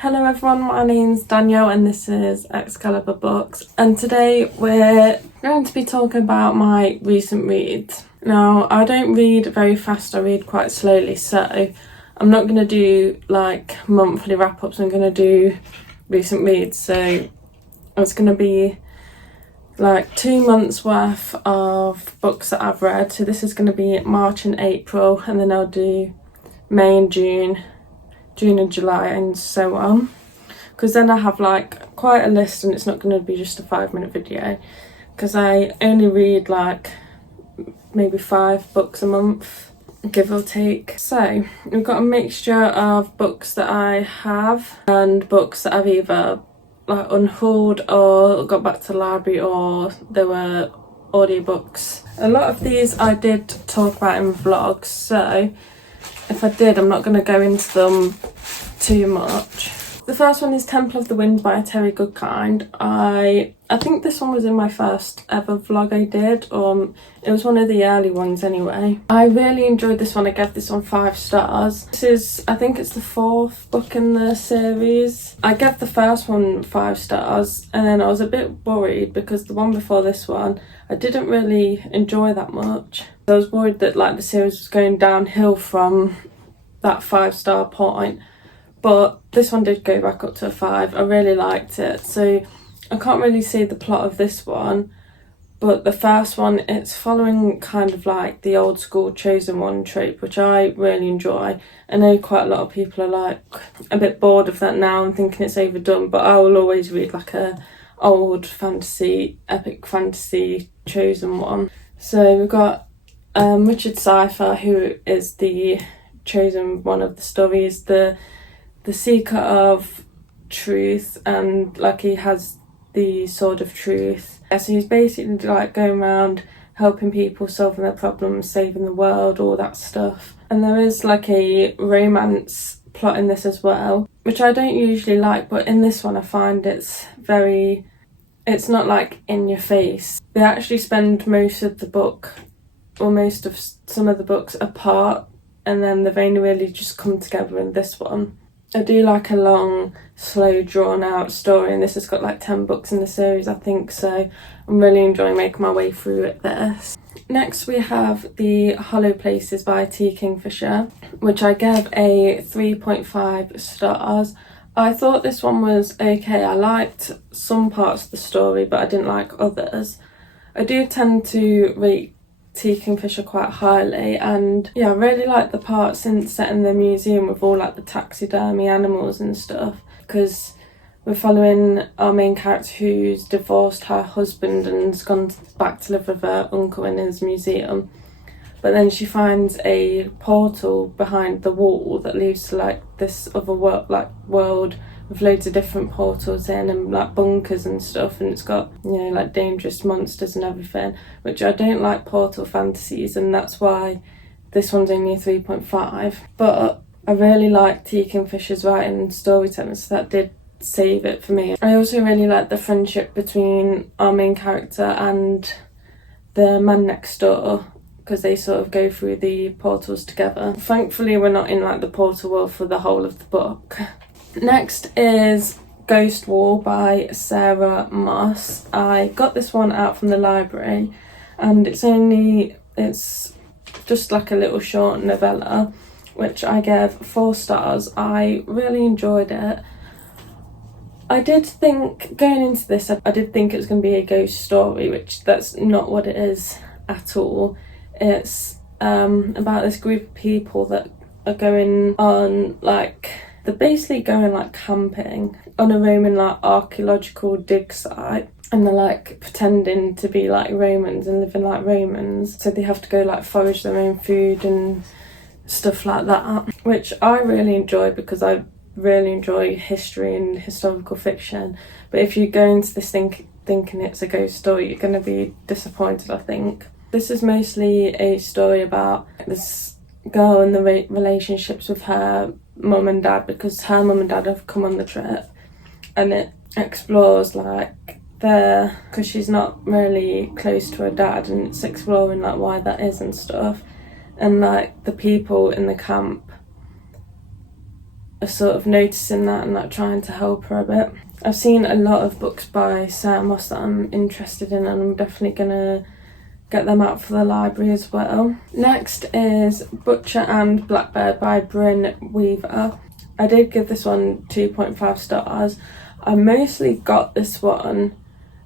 Hello everyone, my name's Danielle and this is Excalibur Books, and today we're going to be talking about my recent reads. Now, I don't read very fast, I read quite slowly, so I'm not going to do like monthly wrap-ups, I'm going to do recent reads, so it's going to be like 2 months worth of books that I've read. So this is going to be March and April, and then I'll do May and June and July and so on, because then I have like quite a list and it's not going to be just a 5-minute video, because I only read like maybe 5 books a month, give or take. So we've got a mixture of books that I have and books that I've either like unhauled or got back to the library, or there were audiobooks. A lot of these I did talk about in vlogs, so if I did, I'm not going to go into them too much. The first one is Temple of the Wind by Terry Goodkind. I think this one was in my first ever vlog I did, or it was one of the early ones anyway. I really enjoyed this one. I gave this one 5 stars. This is, I think it's the 4th book in the series. I gave the first one 5 stars, and then I was a bit worried because the one before this one I didn't really enjoy that much. I was worried that like the series was going downhill from that 5-star point, but this one did go back up to a 5. I really liked it. So I can't really see the plot of this one, but the first one, it's following kind of like the old school Chosen One trope, which I really enjoy. I know quite a lot of people are like a bit bored of that now and thinking it's overdone, but I will always read like a old fantasy, epic fantasy Chosen One. So we've got Richard Cypher, who is the chosen one of the stories, the seeker of truth, and like he has the sword of truth. So he's basically like going around helping people, solving their problems, saving the world, all that stuff. And there is like a romance plot in this as well, which I don't usually like, but in this one I find it's not like in your face. They actually spend most of the book, or most of some of the books, apart, and then they've only really just come together in this one. I do like a long, slow, drawn out story, and this has got like 10 books in the series, I think, so I'm really enjoying making my way through it this. Next we have The Hollow Places by T. Kingfisher, which I gave a 3.5 stars. I thought this one was okay. I liked some parts of the story, but I didn't like others. I do tend to rate T. Kingfisher quite highly, and yeah, I really like the part since set in the museum with all like the taxidermy animals and stuff, because we're following our main character who's divorced her husband and has gone back to live with her uncle in his museum, but then she finds a portal behind the wall that leads to like this other world with loads of different portals in and like bunkers and stuff, and it's got, you know, like dangerous monsters and everything, which I don't like portal fantasies, and that's why this one's only a 3.5. But I really like T. Kingfisher's writing and storytelling, so that did save it for me. I also really like the friendship between our main character and the man next door, because they sort of go through the portals together. Thankfully we're not in like the portal world for the whole of the book. Next is Ghost Wall by Sarah Moss. I got this one out from the library, and it's just like a little short novella, which I gave 4 stars. I really enjoyed it. I did think, going into this, I did think it was going to be a ghost story, which that's not what it is at all. It's about this group of people that are going on like, they're basically going like camping on a Roman like archaeological dig site, and they're like pretending to be like Romans and living like Romans, so they have to go like forage their own food and stuff like that, which I really enjoy because I really enjoy history and historical fiction. But if you go into this thinking it's a ghost story, you're going to be disappointed, I think. This is mostly a story about this girl and the relationships with her mum and dad, because her mum and dad have come on the trip, and it explores like because she's not really close to her dad, and it's exploring like why that is and stuff, and like the people in the camp are sort of noticing that and like trying to help her a bit. I've seen a lot of books by Sarah Moss that I'm interested in, and I'm definitely gonna get them out for the library as well. Next is Butcher and Blackbird by Bryn Weaver. I did give this one 2.5 stars. I mostly got this one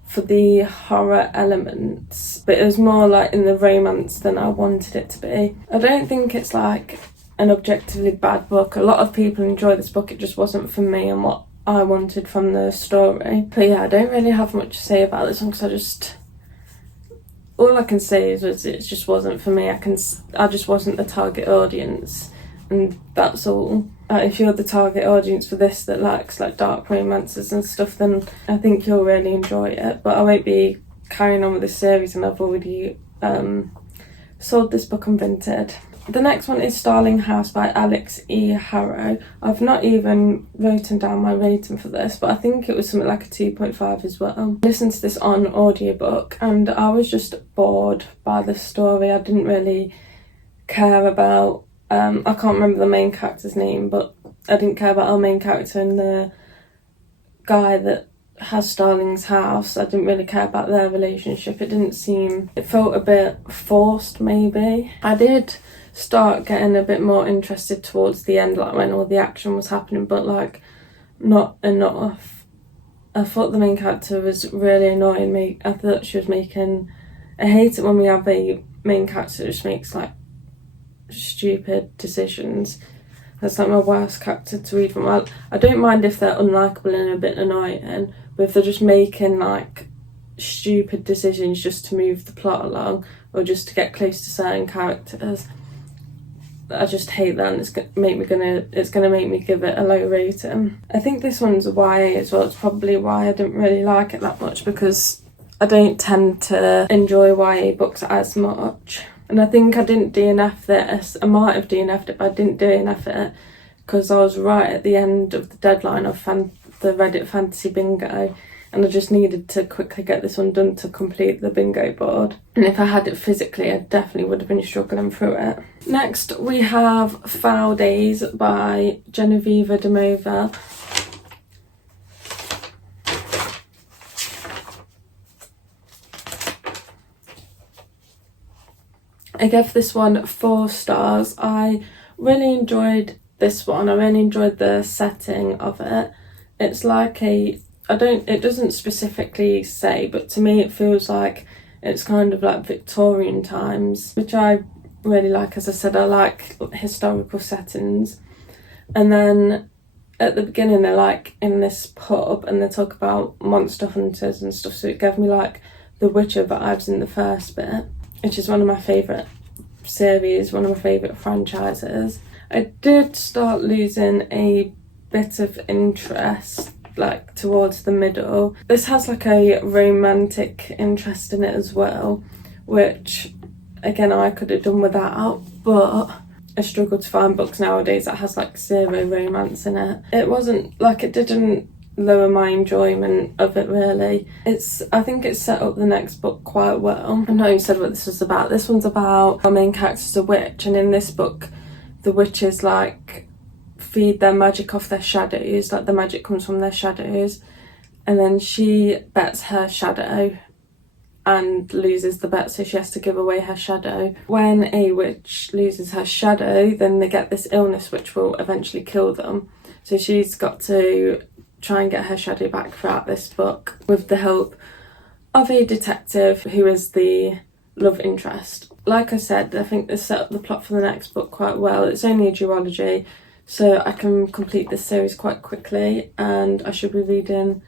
for the horror elements, but it was more like in the romance than I wanted it to be. I don't think it's like an objectively bad book. A lot of people enjoy this book, it just wasn't for me and what I wanted from the story. But yeah, I don't really have much to say about this one because all I can say is it just wasn't for me. I just wasn't the target audience, and that's all. If you're the target audience for this that likes like dark romances and stuff, then I think you'll really enjoy it. But I won't be carrying on with this series, and I've already sold this book on Vinted. The next one is Starling House by Alex E. Harrow. I've not even written down my rating for this, but I think it was something like a 2.5 as well. I listened to this on audiobook and I was just bored by the story. I didn't really care about, I can't remember the main character's name, but I didn't care about our main character and the guy that has Starling's house. I didn't really care about their relationship. It felt a bit forced maybe. I did start getting a bit more interested towards the end, like when all the action was happening, but like not enough. I thought the main character was really annoying me. I thought she was making, I hate it when we have a main character that just makes like stupid decisions. That's like my worst character to read from. I don't mind if they're unlikable and a bit annoying, but if they're just making like stupid decisions just to move the plot along or just to get close to certain characters, I just hate that, and it's gonna make me give it a low rating. I think this one's a YA as well. It's probably why I didn't really like it that much, because I don't tend to enjoy YA books as much. And I think I didn't DNF this. I might have DNF'd it, but I didn't DNF it because I was right at the end of the deadline of the Reddit Fantasy Bingo, and I just needed to quickly get this one done to complete the bingo board. And if I had it physically, I definitely would have been struggling through it. Next, we have Foul Days by Genevieve de Mova. I gave this one 4 stars. I really enjoyed this one. I really enjoyed the setting of it. It's like it doesn't specifically say, but to me it feels like it's kind of like Victorian times, which I really like. As I said, I like historical settings. And then at the beginning they're like in this pub and they talk about monster hunters and stuff, so it gave me like The Witcher vibes in the first bit, which is one of my favourite series, one of my favourite franchises. I did start losing a bit of interest like towards the middle. This has like a romantic interest in it as well, which again I could have done without, but I struggle to find books nowadays that has like 0 romance in it. It didn't lower my enjoyment of it really. I think it's set up the next book quite well. I know you said what this was about. This one's about our main character's a witch, and in this book the witches like feed their magic off their shadows, like the magic comes from their shadows, and then she bets her shadow and loses the bet, so she has to give away her shadow. When a witch loses her shadow, then they get this illness which will eventually kill them, so she's got to try and get her shadow back throughout this book with the help of a detective who is the love interest. Like I said, I think they set up the plot for the next book quite well. It's only a duology, so I can complete this series quite quickly, and I should be reading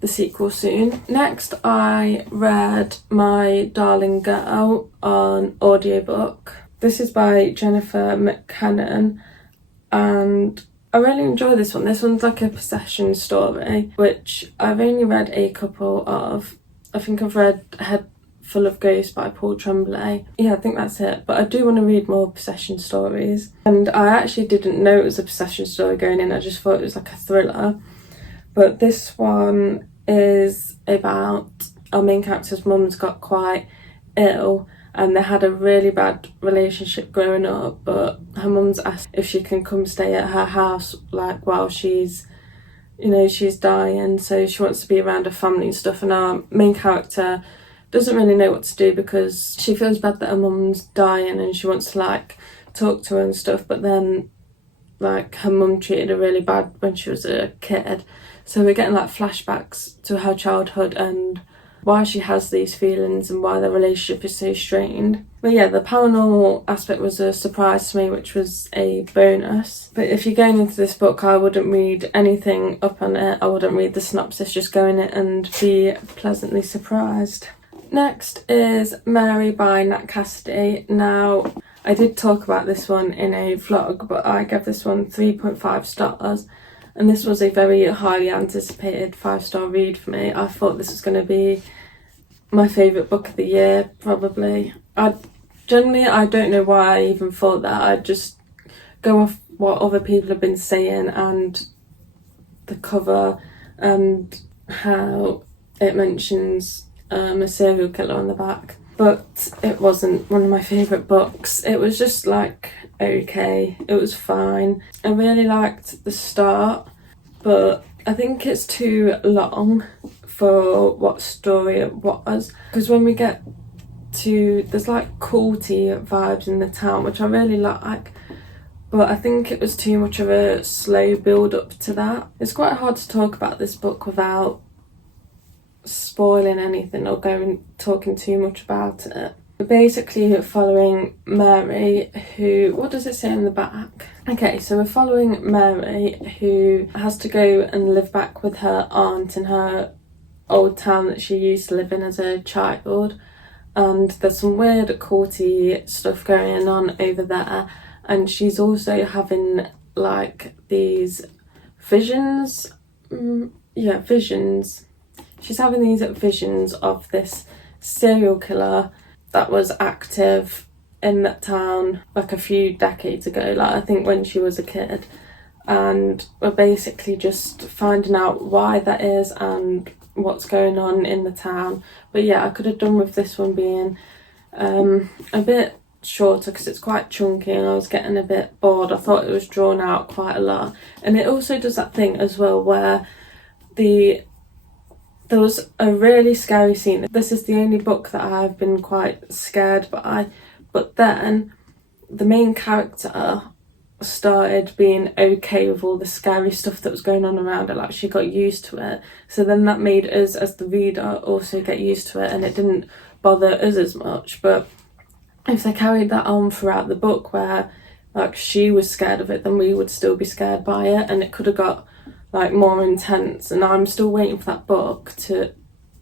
the sequel soon. Next, I read My Darling Girl on audiobook. This is by Jennifer McKinnon, and I really enjoy this one. This one's like a possession story, which I've only read a couple of. I think I've read Head Full of Ghosts by Paul Tremblay. Yeah, I think that's it. But I do want to read more possession stories. And I actually didn't know it was a possession story going in. I just thought it was like a thriller. But this one is about our main character's mum's got quite ill, and they had a really bad relationship growing up, but her mum's asked if she can come stay at her house like while she's dying, so she wants to be around her family and stuff. And our main character doesn't really know what to do because she feels bad that her mum's dying and she wants to like talk to her and stuff, but then like her mum treated her really bad when she was a kid, so we're getting like flashbacks to her childhood and why she has these feelings and why the relationship is so strained. But yeah, the paranormal aspect was a surprise to me, which was a bonus. But if you're going into this book, I wouldn't read anything up on it. I wouldn't read the synopsis, just go in it and be pleasantly surprised. Next is Mary by Nat Cassidy. Now, I did talk about this one in a vlog, but I gave this one 3.5 stars. And this was a very highly anticipated 5-star read for me. I thought this was going to be my favourite book of the year, probably. I don't know why I even thought that. I just go off what other people have been saying and the cover and how it mentions a serial killer on the back. But it wasn't one of my favourite books. It was just like okay, it was fine. I really liked the start, but I think it's too long for what story it was, because when we get to, there's like culty vibes in the town, which I really like, but I think it was too much of a slow build up to that. It's quite hard to talk about this book without spoiling anything or talking too much about it. We're basically following Mary, who, what does it say in the back? Okay, so we're following Mary, who has to go and live back with her aunt in her old town that she used to live in as a child, and there's some weird occulty stuff going on over there, and she's also having like these visions. Visions. She's having these visions of this serial killer that was active in that town like a few decades ago, like I think when she was a kid, and we're basically just finding out why that is and what's going on in the town. But yeah, I could have done with this one being a bit shorter because it's quite chunky and I was getting a bit bored. I thought it was drawn out quite a lot, and it also does that thing as well where there was a really scary scene. This is the only book that I've been quite scared by, but then the main character started being okay with all the scary stuff that was going on around her, like she got used to it. So then that made us as the reader also get used to it, and it didn't bother us as much. But if they carried that on throughout the book where like she was scared of it, then we would still be scared by it, and it could have got like more intense. And I'm still waiting for that book to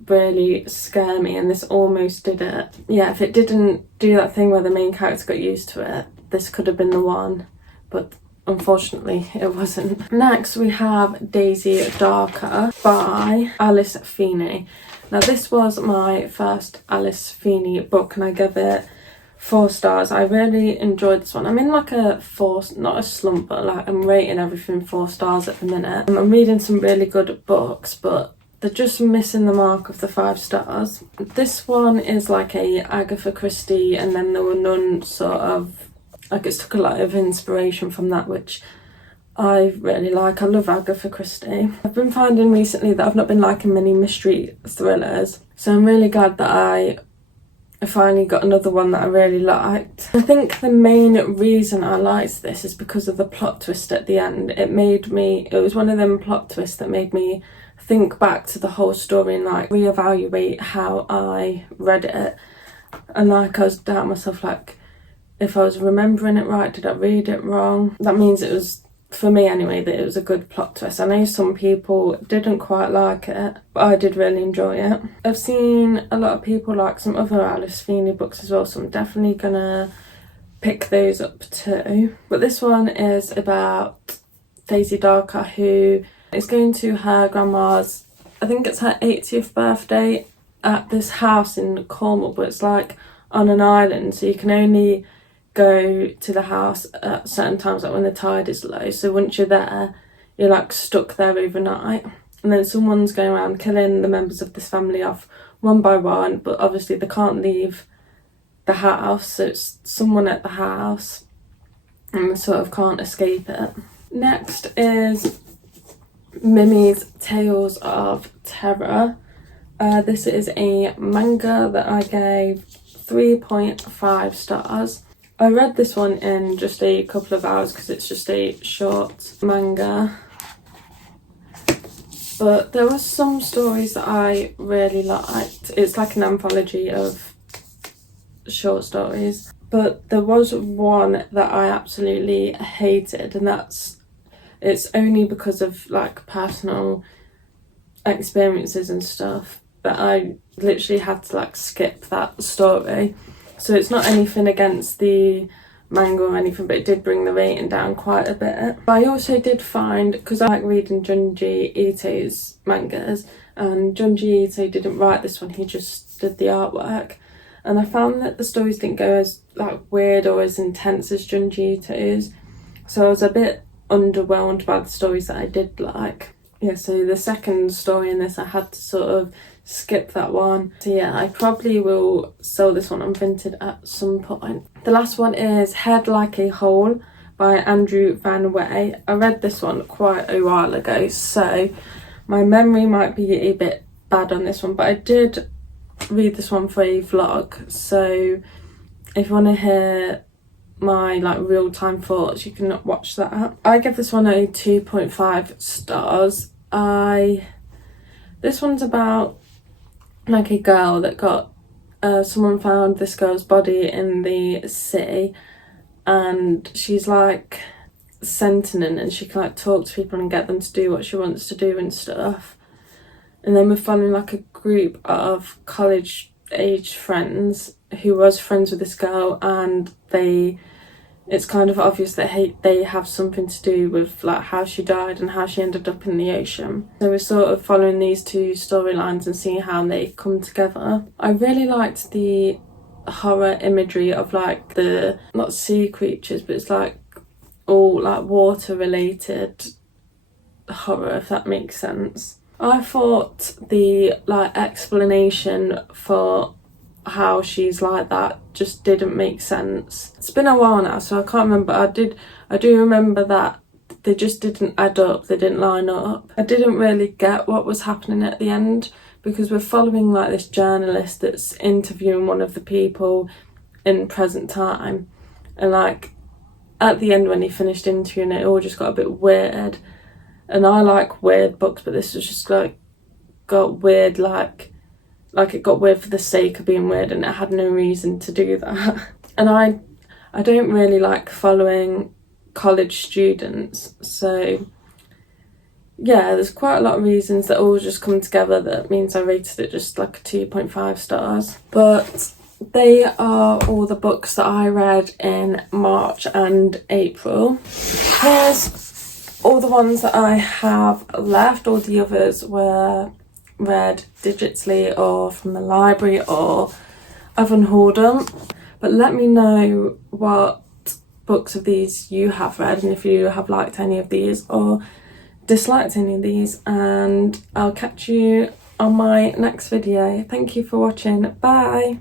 really scare me, and this almost did it. Yeah, if it didn't do that thing where the main character got used to it, this could have been the one, but unfortunately it wasn't. Next we have Daisy Darker by Alice Feeney. Now this was my first Alice Feeney book and I gave it 4 stars. I really enjoyed this one. I'm in like a 4, not a slump, but like I'm rating everything 4 stars at the minute. I'm reading some really good books, but they're just missing the mark of the 5 stars. This one is like a Agatha Christie and then there were none sort of, like it's took a lot of inspiration from that, which I really like. I love Agatha Christie. I've been finding recently that I've not been liking many mystery thrillers, so I'm really glad that I finally got another one that I really liked. I think the main reason I liked this is because of the plot twist at the end. It was one of them plot twists that made me think back to the whole story and like reevaluate how I read it. And like I was doubting myself, like if I was remembering it right, did I read it wrong? That means it was, for me anyway, that it was a good plot twist. I know some people didn't quite like it, but I did really enjoy it. I've seen a lot of people like some other Alice Feeney books as well, so I'm definitely gonna pick those up too. But this one is about Daisy Darker, who is going to her grandma's, I think it's her 80th birthday, at this house in Cornwall, but it's like on an island, so you can only go to the house at certain times, like when the tide is low. So once you're there, you're like stuck there overnight, and then someone's going around killing the members of this family off one by one, but obviously they can't leave the house, so it's someone at the house and we sort of can't escape it. Next is Mimi's Tales of Terror. This is a manga that I gave 3.5 stars. I read this one in just a couple of hours because it's just a short manga. But there were some stories that I really liked. It's like an anthology of short stories. But there was one that I absolutely hated, and it's only because of like personal experiences and stuff that I literally had to like skip that story. So it's not anything against the manga or anything, but it did bring the rating down quite a bit. But I also did find, because I like reading Junji Ito's mangas, and Junji Ito didn't write this one, he just did the artwork, and I found that the stories didn't go as like weird or as intense as Junji Ito's, so I was a bit underwhelmed by the stories that I did like. Yeah, so the second story in this, I had to sort of skip that one. So yeah, I probably will sell this one on Vinted at some point. The last one is Head Like a Hole by Andrew Van Wey. I read this one quite a while ago, so my memory might be a bit bad on this one, but I did read this one for a vlog, so if you want to hear my like real-time thoughts, you can watch that. I give this one a 2.5 stars. This one's about like a girl that got someone found this girl's body in the sea, and she's like sentient and she can like talk to people and get them to do what she wants to do and stuff. And then we're following like a group of college age friends who was friends with this girl, and it's kind of obvious that they have something to do with like how she died and how she ended up in the ocean. So we're sort of following these two storylines and seeing how they come together. I really liked the horror imagery of like the, not sea creatures, but it's like all like water related horror, if that makes sense. I thought the like explanation for how she's like that just didn't make sense. It's been a while now, so I can't remember. I do remember that they just didn't add up, they didn't line up. I didn't really get what was happening at the end, because we're following like this journalist that's interviewing one of the people in present time, and like at the end when he finished interviewing it all just got a bit weird. And I like weird books, but this was just like got weird, like it got weird for the sake of being weird, and it had no reason to do that. And I don't really like following college students, so yeah, there's quite a lot of reasons that all just come together that means I rated it just like a 2.5 stars. But they are all the books that I read in March and April. Here's all the ones that I have left. All the others were read digitally or from the library, or I've unhauled them. But let me know what books of these you have read, and if you have liked any of these or disliked any of these, and I'll catch you on my next video. Thank you for watching. Bye.